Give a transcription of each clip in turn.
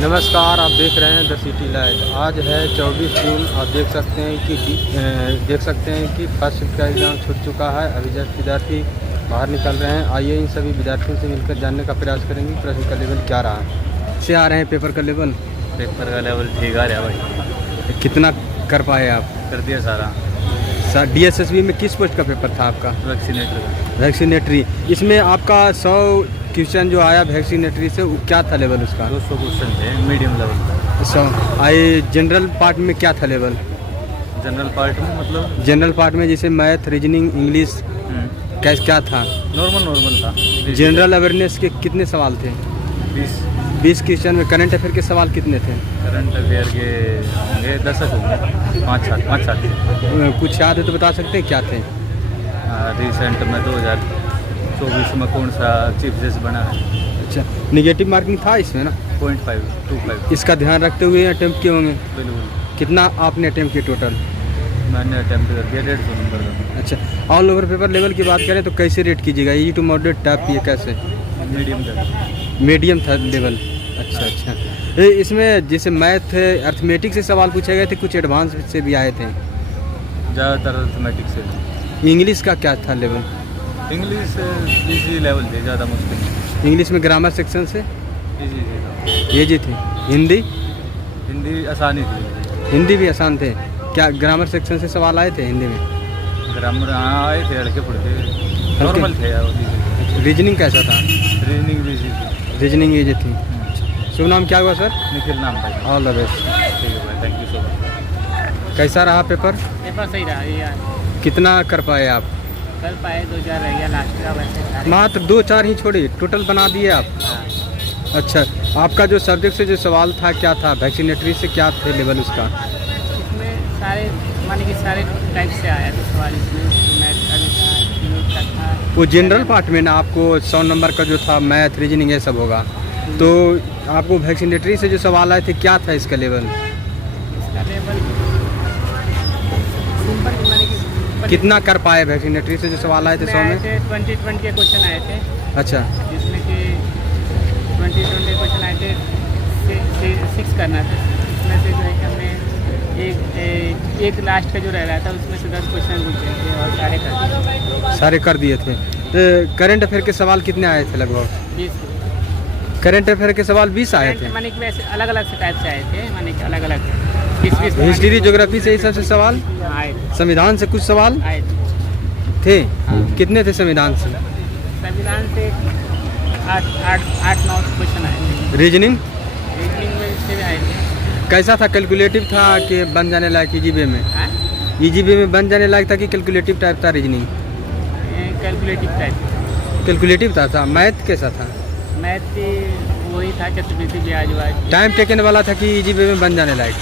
नमस्कार, आप देख रहे हैं द सिटी लाइट। आज है 24 जून। आप देख सकते हैं कि फर्स्ट शिफ्ट का एग्ज़ाम छूट चुका है। अभी जस्ट विद्यार्थी बाहर निकल रहे हैं। आइए इन सभी विद्यार्थियों से मिलकर जानने का प्रयास करेंगे प्रश्न का लेवल क्या रहा है। से आ रहे हैं पेपर का लेवल ठीक आ रहा है भाई। कितना कर पाए आप? कर दिया सारा। सर DSSB में किस पोस्ट का पेपर था आपका? वैक्सीनेटरी। इसमें आपका 100 क्वेश्चन जो आया वैक्सीनेटरी से, वो क्या था लेवल उसका? 200 क्वेश्चन थे मीडियम लेवल। 100 आए। जनरल पार्ट में क्या था लेवल? जनरल पार्ट में मतलब जनरल पार्ट में जैसे मैथ, रीजनिंग, इंग्लिश क्या था? नॉर्मल था। जनरल अवेयरनेस के कितने सवाल थे? 20 क्वेश्चन में। करंट अफेयर के सवाल कितने थे? करंट अफेयर के होंगे 10 होंगे, 5-7। कुछ याद है तो बता सकते हैं क्या थे? रिसेंट में 2024 में कौन सा चीफ जस्टिस बना है? अच्छा, निगेटिव मार्किंग था इसमें ना? 0.525। इसका ध्यान रखते हुए अटैम्प्ट किए होंगे। बिल्कुल। कितना आपने अटैम्प्ट किए टोटल? मैंने अटैम्प्ट कर दिया 150 नंबर का। अच्छा, ऑल ओवर पेपर लेवल की बात करें तो कैसे रेट कीजिएगा? ईजी टू मॉडरेट, टफ, ये कैसे? मीडियम था लेवल। अच्छा। इसमें जैसे मैथ, अर्थमेटिक से सवाल पूछे गए थे, कुछ एडवांस से भी आए थे? ज़्यादातर अर्थमेटिक से। इंग्लिश का क्या था लेवल? इंग्लिश इजी लेवल थे, ज़्यादा मुश्किल नहीं। इंग्लिश में ग्रामर सेक्शन से इजी था। ये जी थी। हिंदी आसानी थी। हिंदी भी आसान थे क्या? ग्रामर सेक्शन से सवाल आए थे हिंदी में? ग्रामर हाँ आए थे, हल्के फुल्के नॉर्मल थे यार। रीजनिंग कैसा था? रीजनिंग भी इजी थी। रीजनिंग ये थी। शुभ नाम क्या हुआ सर? निखिल नाम भाई। All the best. ठीक है भाई, थैंक यू सो मच। कैसा रहा पेपर? पेपर सही रहा यार। कितना कर पाए आप? कर पाए 2-4 रह गया लास्ट का, वैसे मात्र 2-4 ही छोड़ी, टोटल बना दिए आप? अच्छा, आपका जो सब्जेक्ट से जो सवाल था क्या था? वैक्सीनेटरी से क्या थे लेवल उसका? इसमें सारे माने कि सारे टाइप से आया था सवाल। इसमें मैथ का भी था, इंग्लिश का था। वो जनरल पार्ट में ना आपको 100 नंबर का जो था मैथ, रीजनिंग, ये सब होगा। तो आपको वैक्सीनेटरी से जो सवाल आए थे क्या था इसका लेवल? इसका लेवल सिंपल माने कि कितना कर पाए वैक्सीनेटरी से जो सवाल आए थे 100 में? 20 के क्वेश्चन आए थे। अच्छा, जिसमें कि 20 क्वेश्चन आए थे, 6 करना था। उसमें से जो है कि हमने एक लास्ट का जो रह रहा था उसमें से 10 क्वेश्चन रुक गए थे और सारे कर दिए। कर दिए थे। तो करंट अफेयर के सवाल कितने आए थे लगभग? 20 करंट अफेयर के सवाल 20 आए थे। माने कि वैसे अलग अलग से टाइप से आए थे, माने कि अलग अलग 20 हिस्ट्री, ज्योग्राफी से ये सब से सवाल? आए संविधान से कुछ सवाल आए थे? कितने थे संविधान से? संविधान से 8-9 क्वेश्चन आए थे। रीजनिंग में से भी आए थे। कैसा था? कैलकुलेटिव था कि बन जाने लायक EGB में? EGB में बन जाने लायक था कि कैलकुलेटिव टाइप था रीजनिंग? Calculative type. कैलकुलेटिव था। मैथ कैसा था? मैथ वही था, चतुर्भुज ब्याज वाज। टाइम टेकन वाला था कि EGB में बन जाने लायक?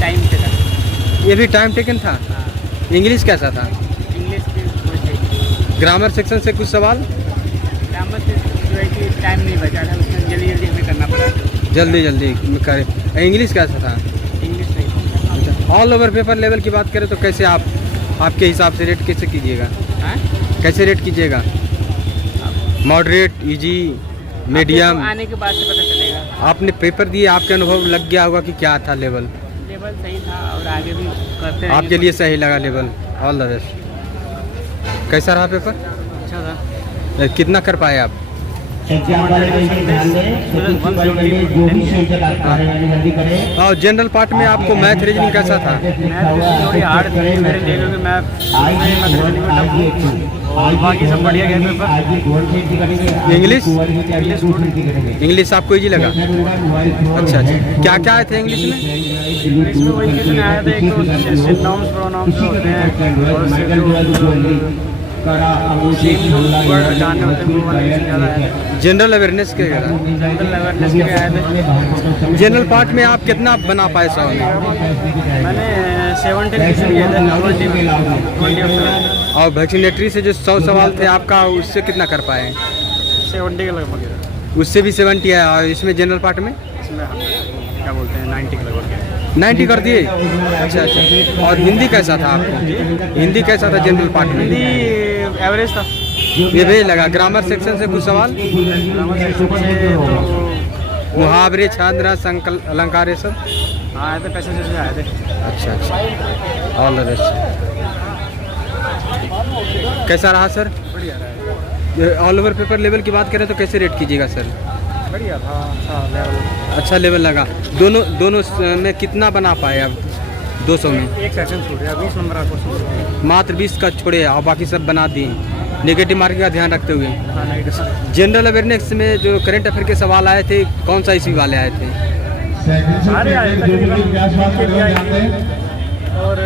टाइम से था। ये भी टाइम टेकन था। इंग्लिश कैसा था? इंग्लिश भी वही। ग्रामर सेक्शन से कुछ सवाल? ग्रामर से जो है कि टाइम नहीं बचा था, उसमें जल्दी हमें करना पड़ा। जल्दी करें। इंग्लिश कैसा था? इंग्लिश नहीं। ऑल ओवर पेपर लेवल की बात करें तो कैसे आपके हिसाब से रेट कैसे कीजिएगा? कैसे रेट कीजिएगा? Moderate, easy, medium? आने के बाद से पता चलेगा। आपने पेपर दिए, आपके अनुभव लग गया होगा कि क्या था लेवल? लेवल सही था और आगे भी करते रहेंगे। आपके लिए सही लगा लेवल? All the best. कैसा रहा पेपर? अच्छा था। कितना कर पाए आप? और जनरल पार्ट में आपको मैथ, रीजनिंग कैसा था? थोड़ी हार्ड थी मेरे लिए, क्योंकि मैं बाकी सब बढ़िया गया पेपर। इंग्लिश आपको इजी लगा? अच्छा। क्या क्या आए थे इंग्लिश में? इंग्लिश में वही क्वेश्चन आया था, एक तो सिनोनिम्स प्रोनाउंस होते हैं और जनरल अवेयरनेस के आए थे। जनरल पार्ट में आप कितना बना पाए 100 में? मैंने 17 क्वेश्चन किए थे। और वैक्सीनेटरी से जो 100 सवाल थे आपका, उससे कितना कर पाए? 70 के लगभग। उससे भी 70 है। और इसमें जनरल पार्ट में इसमें हम क्या बोलते हैं 90 के लगभग। 90 कर दिए? अच्छा। और हिंदी कैसा था आपको? हिंदी कैसा था जनरल पार्ट में? हिंदी एवरेज था। ये भी लगा। ग्रामर सेक्शन से कुछ सवाल? ग्रामर सेक्शन से तो मुहावरे छांदना संकल अलंकार ये सब। हाँ आए थे, पैसेंजर से आए थे। अच्छा अच्छा, ऑल द बेस्ट। कैसा रहा सर? बढ़िया रहा। ऑल ओवर पेपर लेवल की बात करें तो कैसे रेट कीजिएगा सर? बढ़िया था, लेवल अच्छा लेवल लगा। दोनों में कितना बना पाए अब 200 में? एक सेशन छूट गया, 20 नंबर का क्वेश्चन। मात्र 20 का छोड़े और बाकी सब बना दिए नेगेटिव मार्किंग का ध्यान रखते हुए। जनरल अवेयरनेस में जो करंट अफेयर के सवाल आए थे, कौन सा इसी वाले आए थे? सारे आए थे और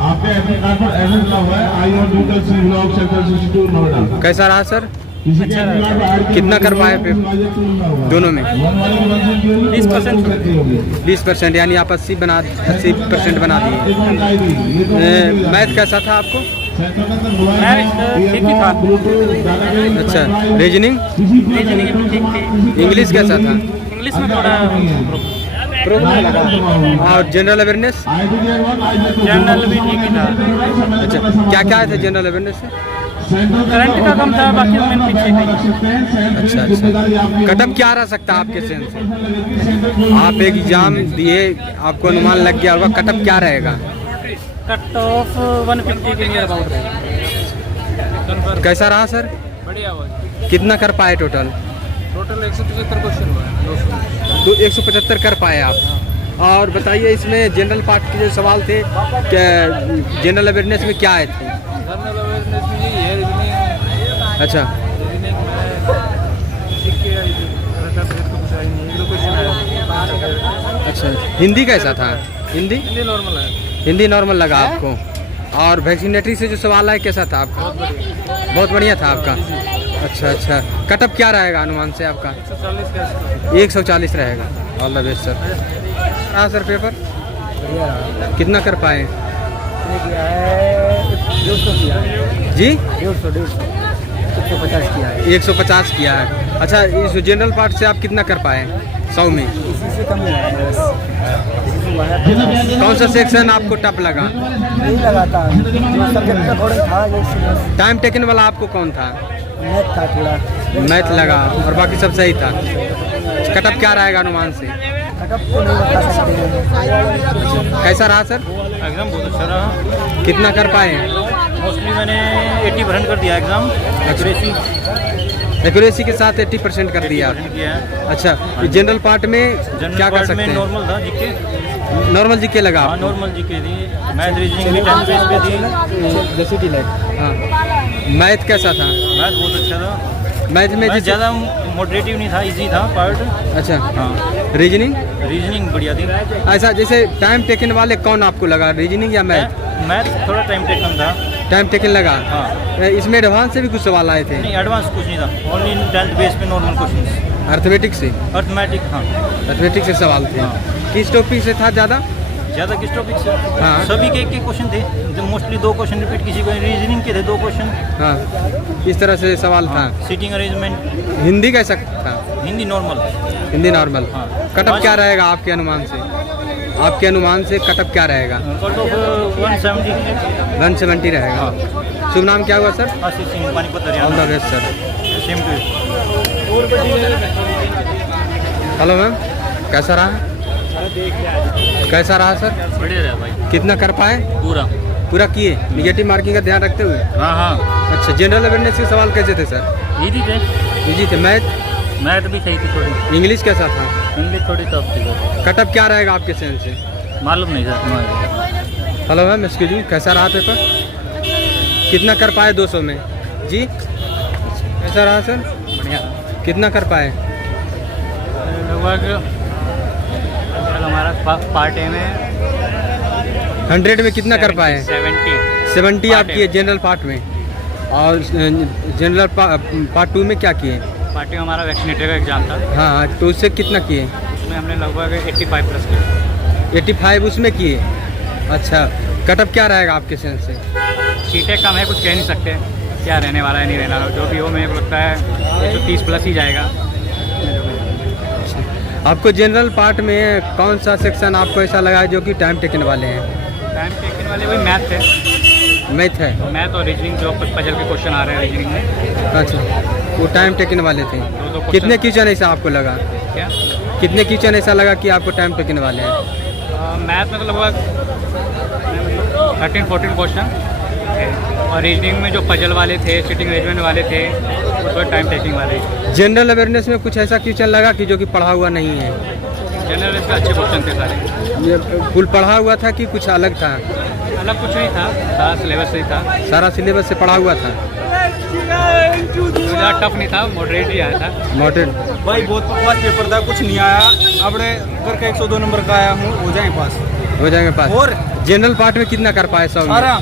आपके एडमिट कार्ड पर एड्रेस लिखा हुआ है I on neutral C block sector 62 Noida. कैसा रहा सर? अच्छा रहा। कितना कर पाए दोनों में? 20%। 20%, यानी आप 80% बना दिए। मैथ कैसा था आपको? ठीक ही था। अच्छा, रीजनिंग? रीजनिंग ठीक थी। इंग्लिश कैसा था? इंग्लिश में थोड़ा प्रॉब्लम लगा। और जनरल अवेयरनेस? जनरल भी ठीक ही था। अच्छा, क्या क्या आए थे जनरल अवेयरनेस से? करंट का कम था, बाकी में पीछे नहीं। अच्छा अच्छा, कटअप क्या रह सकता है आपके सेंस से? आप एक एग्जाम दिए, आपको अनुमान लग गया होगा, कटअप क्या रहेगा? कट ऑफ 150 के नियर अबाउट है। कैसा रहा सर? बढ़िया हुआ। कितना कर पाए टोटल? टोटल 175 क्वेश्चन हुआ है। तो 175 कर पाए आप। और बताइए इसमें जनरल पार्ट के जो सवाल थे, क्या जनरल अवेयरनेस में क्या आए थे? जनरल अवेयरनेस में यही है, रीजनिंग। अच्छा रीजनिंग में अच्छा, हिंदी कैसा था? हिंदी नॉर्मल है। हिंदी नॉर्मल लगा आपको। और वैक्सीनेटरी से जो सवाल आया कैसा था आपका? बहुत बढ़िया था आपका। अच्छा अच्छा, कटअप क्या रहेगा अनुमान से आपका? 140 रहेगा। All the best sir. हाँ सर, पेपर कितना कर पाए? जी 150 किया है। 150 किया है। अच्छा, इस जनरल पार्ट से आप कितना कर पाए 100 में? इसी से कम हुआ है। कौन सा सेक्शन आपको टफ लगा? नहीं लगाता, जो सब्जेक्ट का थोड़ा था ये टाइम टेकन वाला आपको कौन था? मैथ था थोड़ा। मैथ लगा और बाकी सब सही था। कटअप क्या रहेगा अनुमान से? कटअप तो नहीं बता सकते हैं। कैसा रहा सर? एग्जाम बहुत अच्छा रहा। कितना कर पाए? मोस्टली मैंने 80% कर दिया एग्जाम। एक्यूरेसी के साथ 80% कर दिया। किया है। अच्छा, जनरल पार्ट में क्या कर सकते हैं? नॉर्मल था जीके। नॉर्मल जीके लगा। हाँ नॉर्मल जीके थी। मैथ रीजनिंग भी 10 पेज पे थी। हाँ, मैथ कैसा था? मैथ बहुत अच्छा था। मैथ में मैथ ज़्यादा मॉडरेटिव नहीं था, इजी था पार्ट। अच्छा हाँ, रीजनिंग? रीजनिंग बढ़िया थी। ऐसा जैसे टाइम टेकन वाले कौन आपको लगा, रीजनिंग या मैथ? मैथ थोड़ा टाइम टेकन था। टाइम टेकन लगा। हाँ, इसमें एडवांस से भी कुछ सवाल आए थे? नहीं एडवांस कुछ नहीं था, ओनली 10th बेस पे नॉर्मल क्वेश्चन। अर्थमेटिक से? अर्थमेटिक, हाँ अर्थमेटिक से सवाल थे। हाँ। किस टॉपिक से था ज़्यादा? ज़्यादा किस टॉपिक से? हाँ। सभी के एक क्वेश्चन थे, जो मोस्टली 2 क्वेश्चन रिपीट, किसी को रीजनिंग के थे 2 क्वेश्चन। हाँ, इस तरह से सवाल था। Seating arrangement. हिंदी कैसा था? हिंदी नॉर्मल। हिंदी नॉर्मल। हाँ। कटअप क्या रहेगा आपके अनुमान से? आपके अनुमान से कटअप क्या रहेगा? Cut off 170। 170 रहेगा। शुभ नाम क्या हुआ sir? Ashish Singh, Panipat all Haryana. The best sir. Same to hello ma'am, कैसा रहा? कैसा रहा सर? बढ़िया रहा भाई। कितना कर पाए? पूरा किए, निगेटिव मार्किंग का ध्यान रखते हुए? हाँ हाँ, अच्छा, जनरल अवेयरनेस के सवाल कैसे थे सर? इजी थे। इजी थे। मैथ भी सही थी थोड़ी। इंग्लिश कैसा था? इंग्लिश थोड़ी टफ थी। कटअप क्या रहेगा आपके सेंस से? मालूम नहीं sir. Hello ma'am, excuse me, कैसा रहा पेपर? कितना कर पाए 200 में? जी कैसा रहा सर? बढ़िया। कितना कर पाए? लगभग हमारा पार्ट ए में 100 में कितना कर पाए? 70 आप Part A। किए जनरल पार्ट में। और जनरल पार्ट 2 में क्या किए? पार्ट ए हमारा वैक्सीनेटर का एग्जाम था। हाँ, तो उससे कितना किए? उसमें हमने लगभग 85 प्लस किया। 85 उसमें किए। अच्छा, कटअप क्या रहेगा आपके सेंस से? सीटें कम है, कुछ कह नहीं सकते क्या रहने वाला है नहीं रहने वाला, जो भी हो मेरे को लगता है 130 प्लस ही जाएगा। आपको जनरल पार्ट में कौन सा सेक्शन आपको ऐसा लगा है जो कि टाइम टेकन वाले हैं? टाइम टेकन वाले वही मैथ थे। मैथ है। मैथ और रीजनिंग, जो पजल के क्वेश्चन आ रहे हैं रीजनिंग में। अच्छा, वो टाइम टेकन वाले थे। question। कितने क्वेश्चन ऐसा आपको लगा? क्या कितने क्वेश्चन ऐसा लगा कि आपको टाइम टेकन वाले हैं? मैथ में तो लगभग 13-14 क्वेश्चन, और रीजनिंग में जो पजल वाले थे, सिटिंग अरेंजमेंट वाले थे, वो थोड़ा टाइम टेकिंग वाले। जनरल अवेयरनेस में कुछ ऐसा क्वेश्चन लगा कि जो कि पढ़ा हुआ नहीं है? जनरल इसके अच्छे क्वेश्चन थे सारे। ये फुल पढ़ा हुआ था कि कुछ अलग था? अलग कुछ नहीं था, सारा सिलेबस ही था। सारा सिलेबस से पढ़ा हुआ था? ज़्यादा टफ नहीं था, मॉडरेट ही आया था। मॉडरेट। भाई बहुत बकवास पेपर था, कुछ नहीं आया। अपने करके 102 नंबर का आया हूँ, हो जाए पास। हो जाएंगे पास। और जनरल पार्ट में कितना कर पाए? 100 में? सारा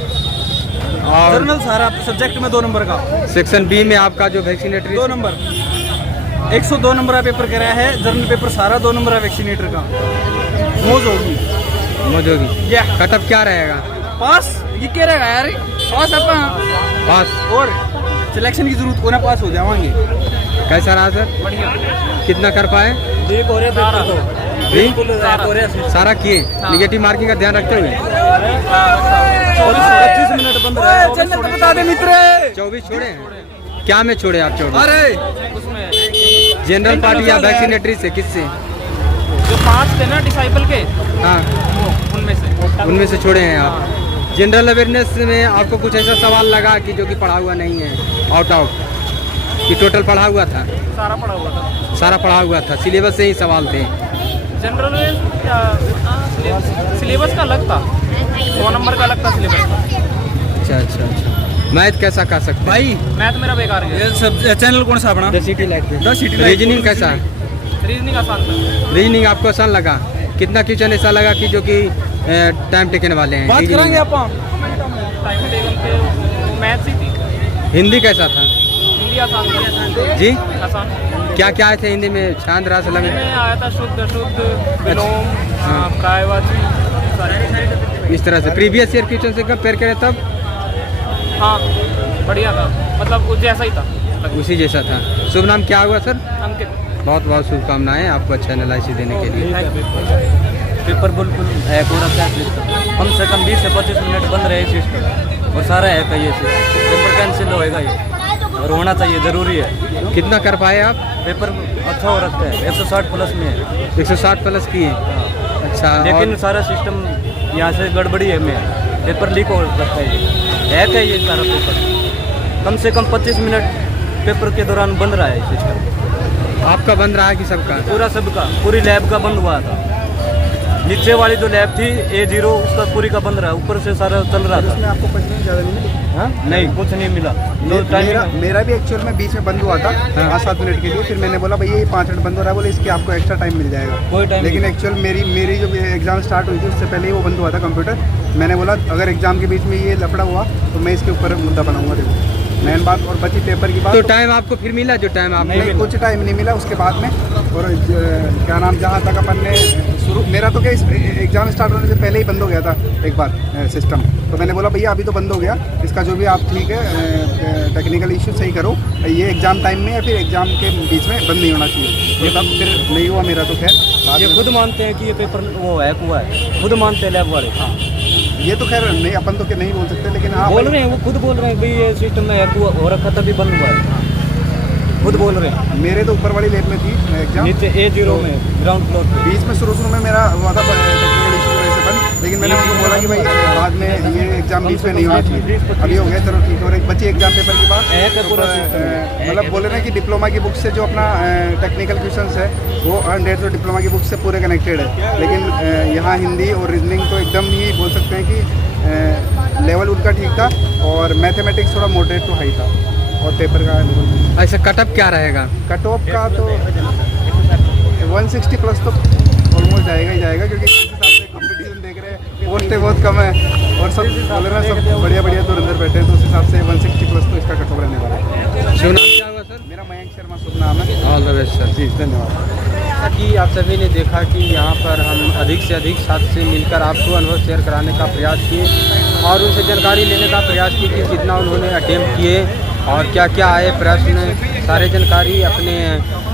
और जर्नल सारा सब्जेक्ट में 2 नंबर का। सेक्शन बी में आपका जो वैक्सीनेटरी 2 नंबर 102 नंबर का पेपर कराया है। जर्नल पेपर सारा 2 नंबर है वैक्सीनेटर का। मौज होगी, मौज होगी। या कटअप क्या रहेगा? पास ये कह रहेगा यार, पास अपन पास। और सिलेक्शन की जरूरत को ना, पास हो जाएंगे। कैसा रहा सर? बढ़िया। कितना कर पाए? ठीक हो रहा है सारा किए? निगेटिव मार्किंग का ध्यान रखते हुए? 25 मिनट बंद रहा। बता दे मित्र, 24 छोड़े हैं? क्या में छोड़े आप 24? अरे उसमें जनरल पार्ट या वैक्सीनेटरी से? किससे? जो 5 थे ना डिसाइपल के, हाँ, उनमें से छोड़े हैं आप। जनरल अवेयरनेस में आपको कुछ ऐसा सवाल लगा कि जो कि पढ़ा हुआ नहीं है, आउट कि टोटल पढ़ा हुआ था? सारा पढ़ा हुआ था। सारा पढ़ा हुआ था, सिलेबस से ही सवाल थे। जनरल में सिलेबस का अलग था, 100 नंबर का अलग था सिलेबस का। अच्छा अच्छा अच्छा। मैथ कैसा कर सकते हैं? भाई मैथ मेरा बेकार गया। ये सब चैनल कौन सा अपना? The city life the city life. Reasoning कैसा? रीजनिंग आसान था। रीजनिंग आपको आसान लगा? कितना क्वेश्चन ऐसा लगा कि जो कि टाइम टेकन वाले हैं? बात reasoning करेंगे में? आप। टाइम टेबल के मैथ ही थी। हिंदी कैसा था? हिंदी आसान था। जी, आसान। क्या क्या आए थे हिंदी में? छांद रास हिंदी लगे? में आया था शुद्ध अशुद्ध, विलोम, हाँ। प्रायवाची, सारे। इस तरह से प्रीवियस ईयर क्वेश्चन से कंपेयर करें तब हाँ, बढ़िया था, मतलब उस जैसा ही था। उसी जैसा था। शुभ नाम क्या हुआ सर? अंकित। बहुत बहुत शुभकामनाएं आपको अच्छा एनालिसिस देने के लिए। पेपर बिल्कुल हैक हो रखा है। कम से कम 20 से 25 मिनट बंद रहे सिस्टम, और सारा हैक है ये सिस्टम। पेपर कैंसिल होएगा ये, और होना चाहिए, ज़रूरी है। कितना कर पाए आप? पेपर अच्छा हो रखा है, 160 प्लस में है। 160 प्लस किए? अच्छा। लेकिन और सारा सिस्टम यहाँ से गड़बड़ी है में, पेपर लीक हो रखा है, ये हैक है ये सारा पेपर। कम से कम 25 मिनट पेपर के दौरान बंद रहा है सिस्टम। आपका बंद रहा है कि सबका? पूरा सबका, पूरी लैब का बंद हुआ था। नीचे वाली जो लैब थी A0, उसका पूरी का बंद रहा, ऊपर से सारा चल रहा था। आपको पढ़ने ज़्यादा नहीं मिली? हाँ? नहीं, कुछ नहीं मिला। मेरा भी एक्चुअल में बीच में बंद हुआ था 5-7 मिनट के लिए। फिर मैंने बोला भैया ये 5 मिनट बंद हो रहा है, बोले इसके आपको एक्स्ट्रा टाइम मिल जाएगा। कोई टाइम लेकिन एक्चुअल मेरी जो एग्जाम स्टार्ट हुई थी उससे पहले ही वो बंद हुआ था कंप्यूटर। मैंने बोला अगर एग्जाम के बीच में ये लफड़ा हुआ तो मैं इसके ऊपर मुद्दा बनाऊंगा। देखो मेन बात। और बची पेपर की बात। तो टाइम आपको फिर मिला जो टाइम आप? नहीं, कुछ टाइम नहीं मिला उसके बाद में। और क्या नाम, जहाँ तक अपन ने शुरू, मेरा तो क्या एग्जाम स्टार्ट होने से पहले ही बंद हो गया था एक बार सिस्टम। तो मैंने बोला भैया अभी तो बंद हो गया, इसका जो भी आप ठीक है टेक्निकल इशू सही करो, ये एग्जाम टाइम में या फिर एग्जाम के बीच में बंद नहीं होना चाहिए। तो तब फिर नहीं हुआ मेरा। तो खैर ये खुद मानते हैं कि ये पेपर वो हैक हुआ है, खुद मानते हैं लैब वाले। हाँ, ये तो खैर नहीं, अपन तो नहीं बोल सकते, लेकिन हाँ बोल रहे हैं, वो खुद बोल रहे हैं भाई ये सिस्टम में हैक हो रखा तभी बंद हुआ है, खुद बोल रहे हैं। मेरे तो ऊपर वाली लैब में थी एग्जाम, नीचे A0 में ग्राउंड फ्लोर पे। बीच में शुरू में मेरा हुआ था टेक्निकल इशू की वजह से बंद। लेकिन मैंने उनको बोला कि भाई बाद में ये एग्जाम बीच में नहीं होना चाहिए। अभी हो गया, चलो ठीक है। और एक बची एग्जाम पेपर की बात, मतलब बोले ना कि डिप्लोमा की बुक से जो अपना टेक्निकल क्वेश्चंस है वो 150 डिप्लोमा की बुक से पूरे कनेक्टेड है। लेकिन यहाँ हिंदी और रीजनिंग तो एकदम ही बोल सकते हैं कि लेवल उनका ठीक था, और मैथमेटिक्स थोड़ा मॉडरेट टू हाई था, और पेपर का लेवल। ऐसा कटअप क्या रहेगा? कट ऑफ का तो 160 प्लस तो ऑलमोस्ट जाएगा ही जाएगा, क्योंकि इस हिसाब से कंपटीशन देख रहे हैं, पोस्टें बहुत कम है और सब बोले ना सब बढ़िया दूर अंदर बैठे हैं, तो उस हिसाब से 160 प्लस तो इसका कट ऑफ रहने वाला है। शुभ नाम क्या हुआ सर? मेरा मयंक शर्मा शुभ नाम है। All the best sir. जी धन्यवाद। कि आप सभी ने देखा कि यहाँ पर हम अधिक से अधिक छात्र से मिलकर आपको अनुभव शेयर कराने का प्रयास किए और उनसे जानकारी लेने का प्रयास किए कि कितना उन्होंने अटेम्प्ट किए और क्या क्या आए प्रश्न, सारे जानकारी अपने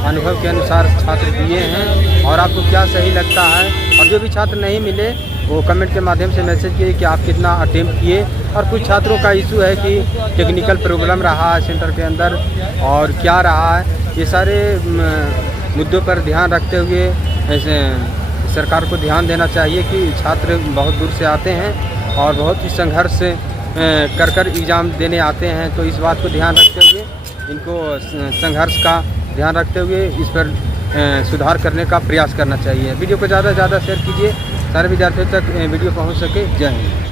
अनुभव के अनुसार छात्र दिए हैं और आपको क्या सही लगता है। और जो भी छात्र नहीं मिले वो कमेंट के माध्यम से मैसेज किए कि आप कितना अटेम्प्ट किए। और कुछ छात्रों का इशू है कि टेक्निकल प्रॉब्लम रहा है सेंटर के अंदर और क्या रहा है, ये सारे मुद्दों पर ध्यान रखते हुए ऐसे सरकार को ध्यान देना चाहिए कि छात्र बहुत दूर से आते हैं और बहुत ही संघर्ष कर एग्ज़ाम देने आते हैं। तो इस बात को ध्यान रखते हुए इनको संघर्ष का ध्यान रखते हुए इस पर सुधार करने का प्रयास करना चाहिए। वीडियो को ज़्यादा से ज़्यादा शेयर कीजिए, सारे विद्यार्थियों तक वीडियो पहुंच सके। जय हिंद।